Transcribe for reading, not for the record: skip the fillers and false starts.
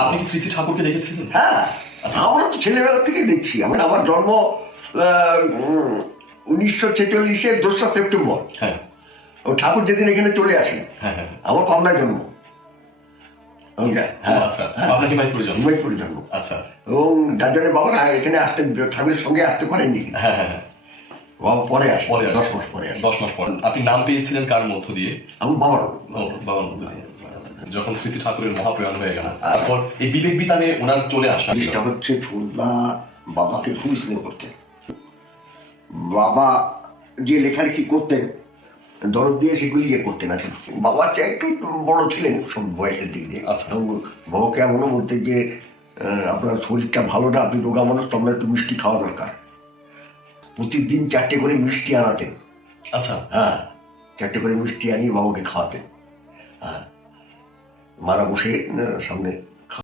আপনি কি শ্রী শ্রী ঠাকুরকে দেখেছিলেন? হ্যাঁ, আচ্ছা। আমরা তো ছেলেবেলা থেকে দেখছি। আমার জন্ম 1946-এর 2রা সেপ্টেম্বর। হ্যাঁ ও ঠাকুর যেদিন এখানে চলে আসেন, হ্যাঁ হ্যাঁ। আমার কমলায় জন্ম। আচ্ছা, আপনার হিমায়তপুরে জন্ম। হিমায়তপুরে জন্ম। আচ্ছা। এবং যার জন্য বাবা এখানে আসতে, ঠাকুরের সঙ্গে আসতে পারেননি। হ্যাঁ হ্যাঁ। বাবা পরে আসে, পরে 10 মাস পরে আসে। 10 মাস পর। আপনি নাম পেয়েছিলেন কার মধ্য দিয়ে? আমার বাবার। বাবার মধ্য দিয়ে। যখন শ্রী শ্রী ঠাকুরের মহাপ্রয়াণ হয়ে গেল, তারপর এই বিবেক বিতানে ওনার চলে আসা। এটা হচ্ছে ছোটদা বাবাকে খুবই স্নেহ করতেন। বাবা যে লেখালেখি করতেন, দরদ দিয়ে সেগুলি করতেন না। বাবা চেয়ে একটু বড় ছিলেন সব বয়সের দিক দিয়ে। আচ্ছা। বাবাকে এমনও বলতেন যে আপনার শরীরটা ভালো না, আপনি রোগা মানুষ, তো আপনার একটু মিষ্টি খাওয়া দরকার। প্রতিদিন 4টে করে মিষ্টি আনাতেন। আচ্ছা। হ্যাঁ, 4টে করে মিষ্টি আনিয়ে বাবাকে খাওয়াতেন। হ্যাঁ, মারা বসে সামনে